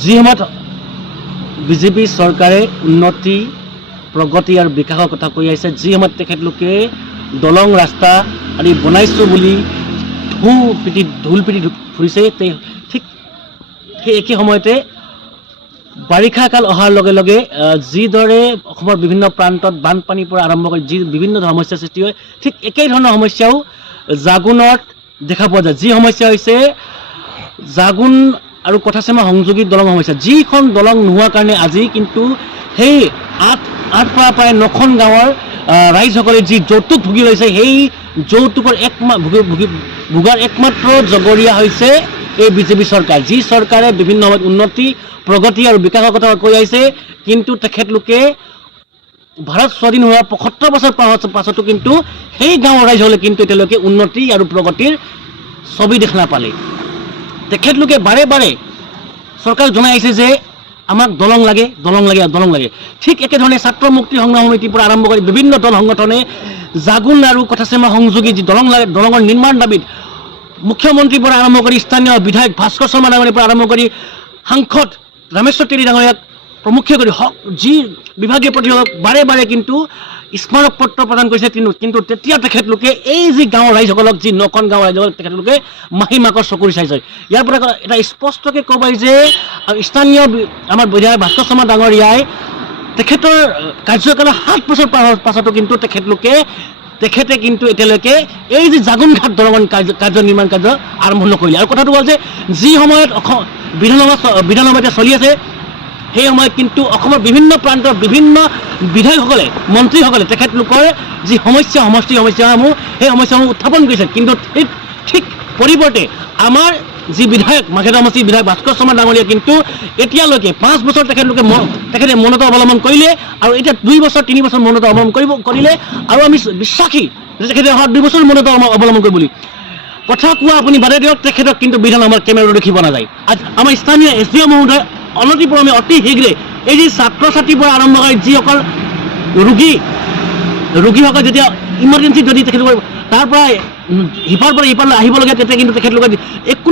যি সময়ত বিজেপি চৰকাৰে উন্নতি প্ৰগতি আৰু বিকাশৰ কথা কৈ আহিছে, যি সময়ত তেখেতলোকে দলং ৰাস্তা আদি বনাইছোঁ বুলি ঢোল পিটি ফুৰিছে, ঠিক সেই একে সময়তে বাৰিষা কাল অহাৰ লগে লগে যিদৰে অসমৰ বিভিন্ন প্ৰান্তত বানপানীৰ পৰা আৰম্ভ কৰি যি বিভিন্ন ধৰণৰ সমস্যাৰ সৃষ্টি হয়, ঠিক একেই ধৰণৰ সমস্যাও জাগুনত দেখা পোৱা যায়। যি সমস্যা হৈছে জাগুন আৰু কথাচেমা সংযোগী দলং সমস্যা, যিখন দলং নোহোৱাৰ কাৰণে আজি কিন্তু সেই আঠ পৰা প্ৰায় 9খন গাঁৱৰ ৰাইজসকলে যি যৌতুক ভুগি লৈছে, সেই যৌতুকৰ ভোগাৰ একমাত্ৰ জগৰীয়া হৈছে এই বিজেপি চৰকাৰ। যি চৰকাৰে বিভিন্ন সময়ত উন্নতি প্ৰগতি আৰু বিকাশৰ কথা কৈ আহিছে, কিন্তু তেখেতলোকে ভাৰত স্বাধীন হোৱাৰ 75 বছৰ পাছতো কিন্তু সেই গাঁৱৰ ৰাইজসকলে কিন্তু এতিয়ালৈকে উন্নতি আৰু প্ৰগতিৰ ছবি দেখা নাপালে। তেখেতলোকে বাৰে বাৰে চৰকাৰক জনাই আহিছে যে আমাক দলং লাগে, দলং লাগে, দলং লাগে। ঠিক একেধৰণে ছাত্ৰ মুক্তি সংগ্ৰাম সমিতিৰ পৰা আৰম্ভ কৰি বিভিন্ন দল সংগঠনে জাগুন আৰু কথাচেমা সংযোগী যি দলং লাগে, দলঙৰ নিৰ্মাণ দাবীত মুখ্যমন্ত্ৰীৰ পৰা আৰম্ভ কৰি স্থানীয় বিধায়ক ভাস্কৰ শৰ্মা ডাঙৰীয়াৰ পৰা আৰম্ভ কৰি সাংসদ ৰামেশ্বৰ তেলী ডাঙৰীয়াক প্ৰমুখ্য কৰি যি বিভাগীয় প্ৰতিনিধিক বাৰে বাৰে কিন্তু স্মাৰক পত্ৰ প্ৰদান কৰিছে, কিন্তু তেতিয়া তেখেতলোকে এই যি গাঁৱৰ ৰাইজসকলক, যি 9খন গাঁৱৰ ৰাইজসকলক তেখেতলোকে মাহী মাকৰ চকুৰ চাইছে। ইয়াৰ পৰা এটা স্পষ্টকৈ ক'ব পাৰি যে স্থানীয় আমাৰ বিধায়ক ভাস্কৰ শৰ্মা ডাঙৰীয়াই তেখেতৰ কাৰ্যকালৰ 7 বছৰ পাছতো কিন্তু তেখেতে কিন্তু এতিয়ালৈকে এই যে জাগুন ঘাট দলঙৰ কাৰ্য নিৰ্মাণ কাৰ্য আৰম্ভ নকৰিলে। আৰু কথাটো হ'ল যে যি সময়ত বিধানসভা এতিয়া চলি আছে, সেই সময়ত কিন্তু অসমৰ বিভিন্ন প্ৰান্তৰ বিভিন্ন বিধায়কসকলে, মন্ত্ৰীসকলে তেখেতলোকৰ যি সমষ্টিৰ সমস্যাসমূহ, সেই সমস্যাসমূহ উত্থাপন কৰিছে। কিন্তু ঠিক পৰিৱৰ্তে আমাৰ যি বিধায়ক মাঘেৰা সমষ্টিৰ বিধায়ক ভাস্কৰ শৰ্মা ডাঙৰীয়া কিন্তু এতিয়ালৈকে 5 বছৰ তেখেতে মৌনতা অৱলম্বন কৰিলে, আৰু এতিয়া 2 বছৰ 3 বছৰ মৌনতা অৱলম্বন কৰিলে, আৰু আমি বিশ্বাসী যে তেখেতে অহা 2 বছৰ মৌনতা অৱলম্বন কৰিব বুলি। কথা কোৱা আপুনি বাদে দিয়ক, তেখেতক কিন্তু বিধানসভাৰ কেমেৰাটো দেখিব নাযায়। আমাৰ স্থানীয় SDO মহোদয় অনতিপলমে অতি শীঘ্ৰে এই যি ছাত্ৰ ছাত্ৰীৰ পৰা আৰম্ভ কৰি যিসকল ৰোগীসকল যেতিয়া ইমাৰ্জেঞ্চিত যদি তেখেতলোকৰ তাৰ পৰা সিপাৰ পৰা ইপাৰলৈ আহিব লাগে, তেতিয়া কিন্তু তেখেতলোকে কোনো